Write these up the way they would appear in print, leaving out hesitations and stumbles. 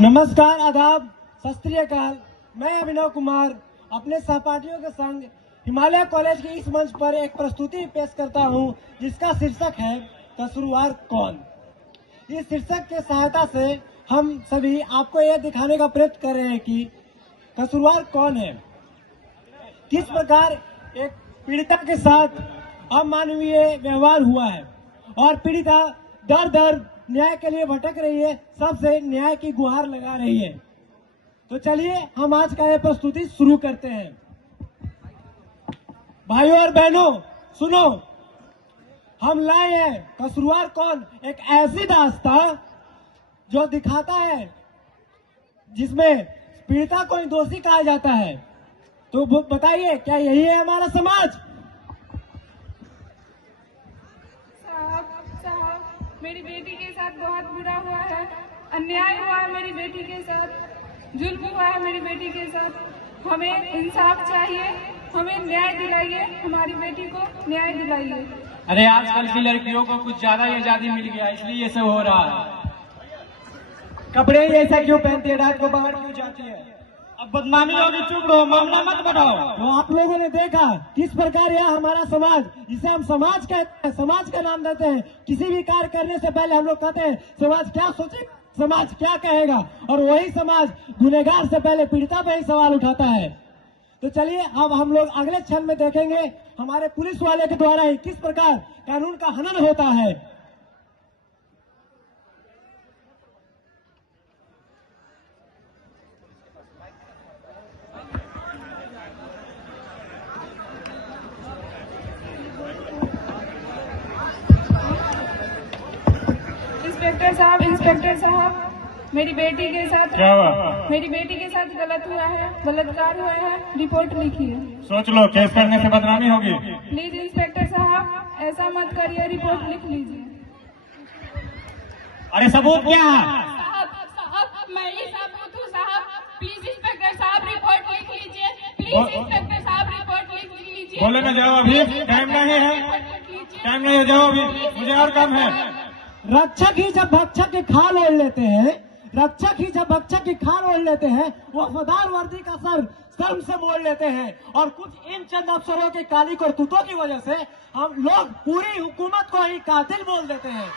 नमस्कार, आदाब, सत श्री अकाल। मैं अभिनव कुमार अपने सहपाठियों के संग हिमालय कॉलेज के इस मंच पर एक प्रस्तुति पेश करता हूं, जिसका शीर्षक है कसूरवार कौन। इस शीर्षक के सहायता से हम सभी आपको यह दिखाने का प्रयत्न कर रहे हैं कि कसूरवार कौन है। किस प्रकार एक पीड़िता के साथ अमानवीय व्यवहार हुआ है और पीड़िता दर दर न्याय के लिए भटक रही है, सबसे न्याय की गुहार लगा रही है। तो चलिए हम आज का यह प्रस्तुति शुरू करते हैं। भाइयों और बहनों सुनो, हम लाए हैं कसूरवार कौन, एक ऐसी दास्तां जो दिखाता है जिसमें पीड़िता को दोषी कहा जाता है। तो बताइए, क्या यही है हमारा समाज? मेरी बेटी के साथ बहुत बुरा हुआ है, अन्याय हुआ है मेरी बेटी के साथ, जुल्म हुआ है मेरी बेटी के साथ। हमें इंसाफ चाहिए, हमें न्याय दिलाइए, हमारी बेटी को न्याय दिलाइए। अरे आजकल की लड़कियों को कुछ ज्यादा ही आजादी मिल गया, इसलिए ये सब हो रहा है। कपड़े ऐसा क्यों पहनती है, रात को बाहर क्यों जाती है? अब बदनामी होगी, चुप रहो, मामला मत बढ़ाओ। तो आप लोगों ने देखा किस प्रकार यह हमारा समाज, जिसे हम समाज कहते हैं, समाज का नाम देते हैं। किसी भी कार्य करने से पहले हम लोग कहते हैं समाज क्या सोचे, समाज क्या कहेगा, और वही समाज गुनहगार से पहले पीड़िता पे ही सवाल उठाता है। तो चलिए अब हम लोग अगले क्षण में देखेंगे हमारे पुलिस वाले के द्वारा ही किस प्रकार कानून का हनन होता है। इंस्पेक्टर साहब, मेरी बेटी के साथ क्या हुआ? मेरी बेटी के साथ गलत हुआ है, बलात्कार हुआ है, रिपोर्ट लिखिए। सोच लो, केस करने से बदनामी होगी। प्लीज इंस्पेक्टर साहब ऐसा मत करिए, रिपोर्ट लिख लीजिए। अरे सबूत क्या है? साहब मैं ही सबूत हूँ साहब। प्लीज इंस्पेक्टर साहब रिपोर्ट लिख लीजिए। प्लीज इंस्पेक्टर साहब रिपोर्ट लिख लीजिए। बोले ना, जाओ, अभी टाइम नहीं है, टाइम नहीं है, जाओ अभी, मुझे और काम है। रक्षक ही जब भक्षक की खाल ओढ़ लेते हैं, रक्षक ही जब भक्षक की खाल ओढ़ लेते हैं, वो वफादार वर्दी का सर शर्म से मोड़ लेते हैं। और कुछ इन चंद अफसरों के काली करतूतों की वजह से हम लोग पूरी हुकूमत को ही कातिल बोल देते हैं।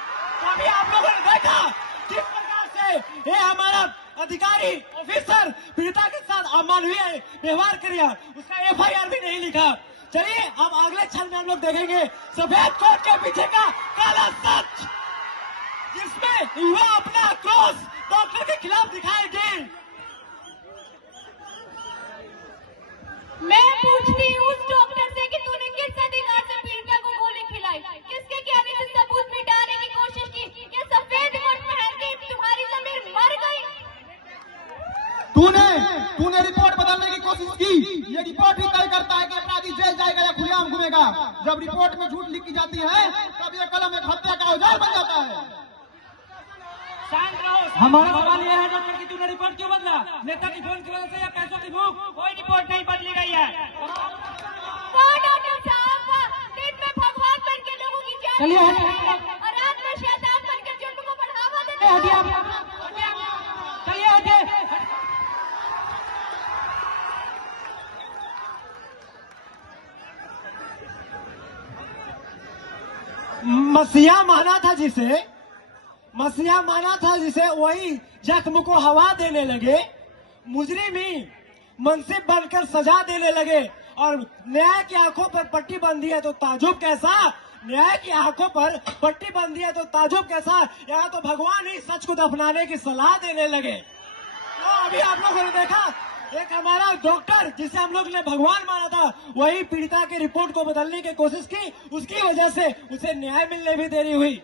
कभी आप लोगों ने देखा किस प्रकार से ये हमारा अधिकारी ऑफिसर पीड़िता के साथ अमानवीय व्यवहार किया, उसका FIR भी नहीं लिखा। चलिए अब अगले क्षण में हम लोग देखेंगे सफेद कोट के पीछे का काला सच, जिसमें युवा अपना आक्रोश डॉक्टर के खिलाफ दिखाएगी। मैं पूछती हूँ उस डॉक्टर से कि तूने किस अधिकार से पीड़िता को गोली खिलाई, किसके कहने से सबूत मिटाने की कोशिश की? ये सफेद कोट पहन के तुम्हारी जमीर मर गई। तूने रिपोर्ट बदलने की कोशिश की। ये रिपोर्ट ही तय करता है कि अपराधी जेल जाएगा या खुलेआम घूमेगा। जब रिपोर्ट में झूठ लिखी जाती है तब ये कलम एक हत्या का औजार बन जाता है। हमारा सवाल यह है डॉक्टर की तूने रिपोर्ट क्यों बदला? नेता की फोन की वजह से या पैसों की भूख? कोई रिपोर्ट नहीं बदली गई है। डॉक्टर साहब दिन में भगवान बन के लोगों की जान चलिए और रात में शैतान बन के जुल्म को बढ़ावा देते हैं। चलिए हटिए। मसीहा माना था जिसे वही जख्म को हवा देने लगे। मुजरिम ही मुंसिफ बनकर सजा देने लगे। और न्याय की आंखों पर पट्टी बंधी है तो ताजुब कैसा, न्याय की आंखों पर पट्टी बंधी है तो ताजुब कैसा। यहाँ तो भगवान ही सच को दफनाने की सलाह देने लगे। तो अभी आप लोगों ने देखा एक हमारा डॉक्टर जिसे हम लोग ने भगवान माना था, वही पीड़िता की रिपोर्ट को बदलने की कोशिश की, उसकी वजह से उसे न्याय मिलने भी देरी हुई।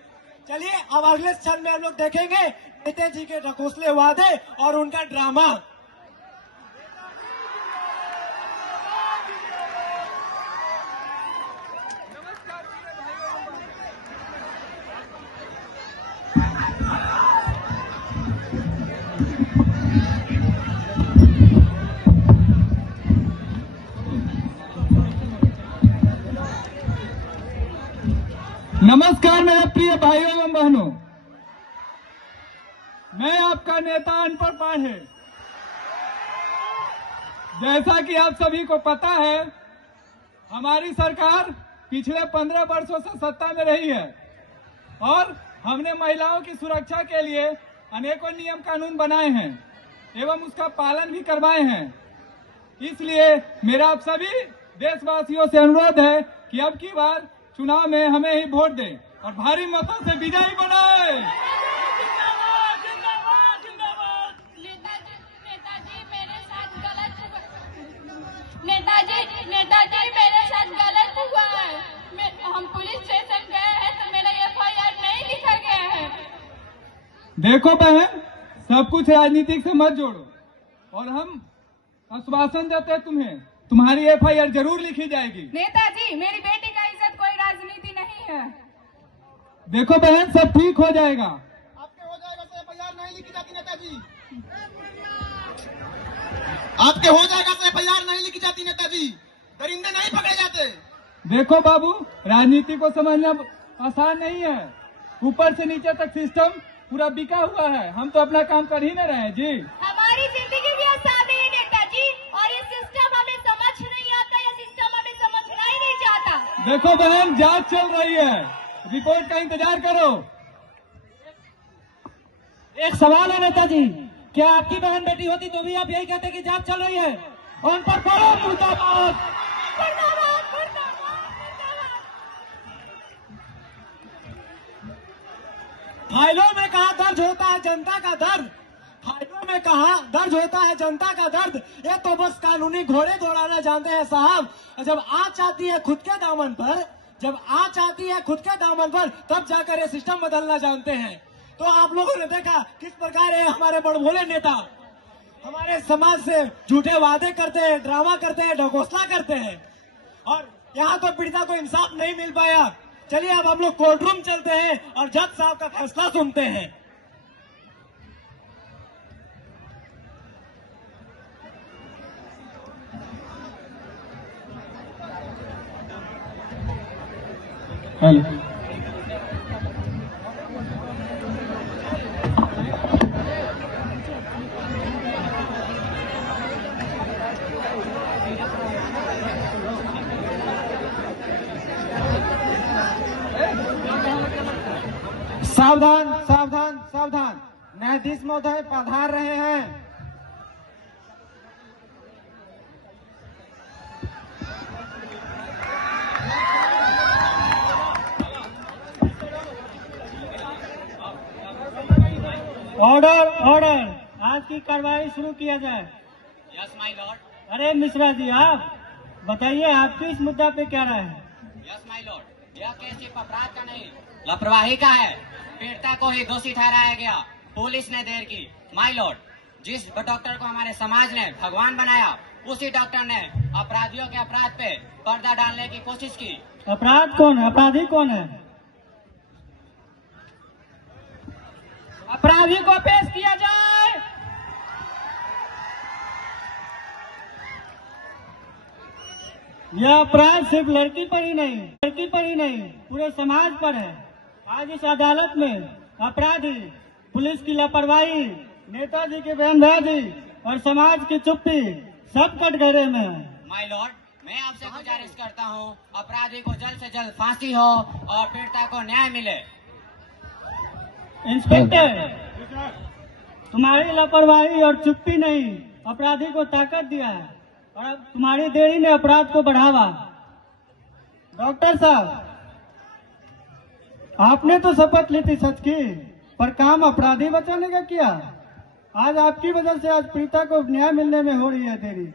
चलिए अब अगले क्षण में हम लोग देखेंगे नेताजी के ढकोसले वादे और उनका ड्रामा। नमस्कार मेरे प्रिय भाइयों एवं बहनों, मैं आपका नेता अनपढ़ पाड़ है। जैसा कि आप सभी को पता है, हमारी सरकार पिछले 15 वर्षों से सत्ता में रही है और हमने महिलाओं की सुरक्षा के लिए अनेकों नियम कानून बनाए हैं एवं उसका पालन भी करवाए हैं। इसलिए मेरा आप सभी देशवासियों से अनुरोध है कि अब की बार चुनाव में हमें ही वोट दें और भारी मतों से विजयी बनाएं। नेताजी मेरे साथ गलत हुआ है। हम पुलिस स्टेशन गए हैं तो मेरा FIR नहीं लिखा गया है। देखो बहन, सब कुछ राजनीतिक से मत जोड़ो और हम आश्वासन देते हैं तुम्हें, तुम्हारी FIR जरूर लिखी जाएगी। नेताजी, मेरी बेटी का इज्जत कोई राजनीति नहीं है। देखो बहन, सब ठीक हो जाएगा। आपके हो जाएगा तो FIR नहीं लिखी जाती नेताजी। आपके हो जाएगा तो FIR नहीं लिखी जाती नेताजी। दरिंदे नहीं पकड़े जाते। देखो बाबू, राजनीति को समझना आसान नहीं है। ऊपर से नीचे तक सिस्टम पूरा बिका हुआ है। हम तो अपना काम कर ही न रहे हैं जी। हमारी जिंदगी भी आसान है नेताजी, और ये सिस्टम हमें समझ नहीं आता, ये सिस्टम हमें समझना ही नहीं चाहता। देखो बहन, जांच चल रही है, रिपोर्ट का इंतजार करो। एक सवाल है नेताजी, क्या आपकी बहन बेटी होती तो भी आप यही कहते कि जांच चल रही है? और उन पर करो मुर्दाबाद। फाइलों में कहा दर्ज होता है जनता का दर्द, फाइलों में कहा दर्ज होता है जनता का दर्द। ये तो बस कानूनी घोड़े दौड़ाना जानते हैं साहब। जब आँच आती है खुद के दामन पर, जब आँच आती है खुद के दामन पर, तब जाकर ये सिस्टम बदलना जानते हैं। तो आप लोगों ने देखा किस प्रकार ये हमारे बड़भोले नेता हमारे समाज से झूठे वादे करते हैं, ड्रामा करते हैं, ढकोसला करते हैं, और यहाँ तो पीड़िता को इंसाफ नहीं मिल पाया। चलिए अब हम लोग कोर्ट रूम चलते हैं और जज साहब का फैसला सुनते हैं। हेलो, सावधान सावधान सावधान, न्यायाधीश महोदय पधार रहे हैं। ऑर्डर ऑर्डर, आज की कार्रवाई शुरू किया जाए। Yes my Lord. अरे मिश्रा जी, आप बताइए आपकी इस मुद्दा पे क्या राय है? यस माय लॉर्ड, यह केस सिर्फ अपराध का नहीं, लापरवाही का है। पीड़िता को ही दोषी ठहराया गया, पुलिस ने देर की। माय लॉर्ड, जिस डॉक्टर को हमारे समाज ने भगवान बनाया, उसी डॉक्टर ने अपराधियों के अपराध पे पर्दा डालने की कोशिश की। अपराध कौन है? अपराधी कौन है? अपराधी को पेश किया जाए। यह अपराध सिर्फ लड़की पर ही नहीं पूरे समाज पर है। आज इस अदालत में अपराधी, पुलिस की लापरवाही, नेताजी की बयानबाजी और समाज की चुप्पी सब कटघरे में है। माय लॉर्ड, मैं आपसे गुजारिश करता हूँ, अपराधी को जल्द से जल्द फांसी हो और पीड़िता को न्याय मिले। इंस्पेक्टर, तुम्हारी लापरवाही और चुप्पी नहीं अपराधी को ताकत दिया है, और अब तुम्हारी देरी ने अपराध को बढ़ावा। डॉक्टर साहब, आपने तो शपथ ली थी सच की, पर काम अपराधी बचाने का किया। आज आपकी वजह से आज पीड़िता को न्याय मिलने में हो रही है देरी।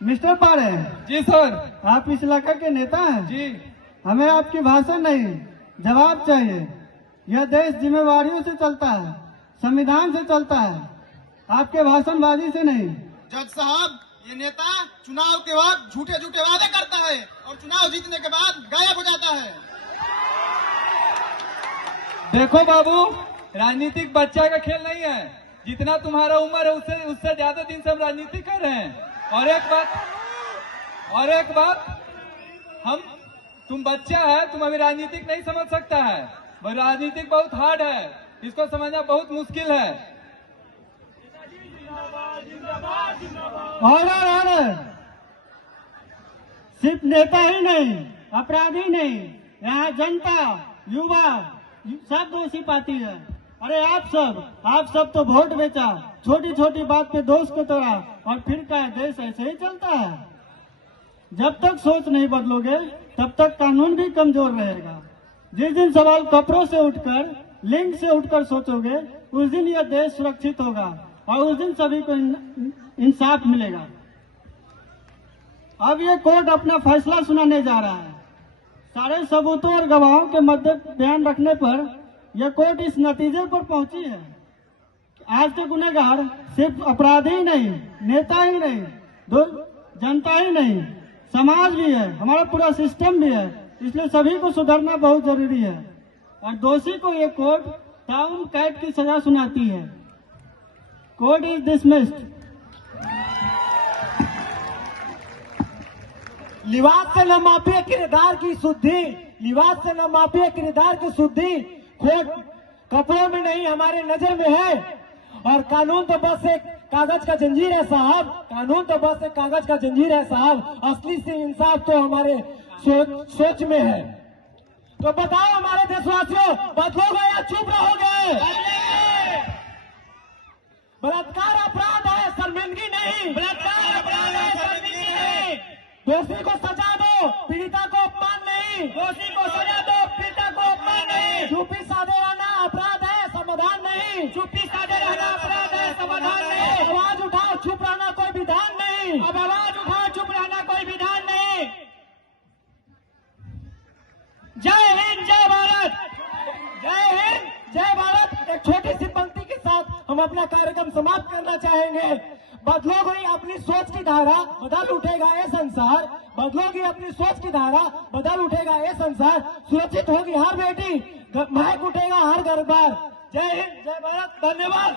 मिस्टर पाड़े जी सर। आप इस इलाका के नेता हैं जी। हमें आपकी भाषण नहीं, जवाब चाहिए। यह देश जिम्मेवारियों से चलता है, संविधान से चलता है, आपके भाषणबाजी से नहीं। जज साहब, ये नेता चुनाव के वक्त झूठे झूठे वादे करता है और चुनाव जीतने के बाद गायब हो जाता है। देखो बाबू, राजनीतिक बच्चा का खेल नहीं है। जितना तुम्हारा उम्र है उससे ज्यादा दिन से हम राजनीति कर रहे हैं। और एक बात, तुम बच्चा है, तुम अभी राजनीतिक नहीं समझ सकता है। राजनीतिक बहुत हार्ड है। इसको समझना बहुत मुश्किल है। ऑर्डर। सिर्फ नेता ही नहीं, अपराधी नहीं, यहाँ जनता, युवा सब दोषी पाती है। अरे आप सब तो वोट बेचा, छोटी छोटी बात पे दोस्त को तोड़ा, और फिर क्या देश ऐसे ही चलता है। जब तक सोच नहीं बदलोगे तब तक कानून भी कमजोर रहेगा। जिस दिन सवाल कपड़ों से उठकर, लिंग से उठकर सोचोगे, उस दिन यह देश सुरक्षित होगा और उस दिन सभी को इंसाफ मिलेगा। अब ये कोर्ट अपना फैसला सुनाने जा रहा है। सारे सबूतों और गवाहों के मध्य बयान रखने पर यह कोर्ट इस नतीजे पर पहुंची है कि आज के गुनहगार सिर्फ अपराधी ही नहीं, नेता ही नहीं, जनता ही नहीं, समाज भी है, हमारा पूरा सिस्टम भी है। इसलिए सभी को सुधरना बहुत जरूरी है और दोषी को ये कोर्ट ताउम्र कैद की सजा सुनाती है। Court is dismissed. लिबास से न मापिए किरदार की शुद्धि, लिबास से न मापिए किरदार की शुद्धि, खोट कपड़ों में नहीं हमारे नजर में है। और कानून तो बस एक कागज का जंजीर है साहब, कानून तो बस एक कागज का जंजीर है साहब। असली से इंसाफ तो हमारे सोच में है। तो बताओ हमारे देशवासियों, बदलोगे या चुप रहोगे? बलात्कार अपराध है, शर्मिंदगी नहीं। बलात्कार अपराध है, शर्मिंदगी नहीं। दोषी को सजा दो, पीड़िता को अपमान नहीं। दोषी को सजा दो, पीड़िता को अपमान नहीं। चुप्पी साधे रहना अपराध है, समाधान नहीं। चुप्पी साधे रहना अपराध है, समाधान नहीं। आवाज उठाओ, चुप रहना कोई विधान नहीं। अब आवाज उठाओ, चुप रहना कोई विधान नहीं। जय हिंद, जय भारत। जय हिंद, जय भारत। एक छोटी सी पंक्ति के साथ हम अपना कार्यक्रम समाप्त करना चाहेंगे। बदलोगी अपनी सोच की धारा, बदल उठेगा ये संसार। बदलोगी अपनी सोच की धारा, बदल उठेगा ये संसार। सुरक्षित होगी हर बेटी, महक उठेगा हर घर बार। जय हिंद, जय भारत। धन्यवाद।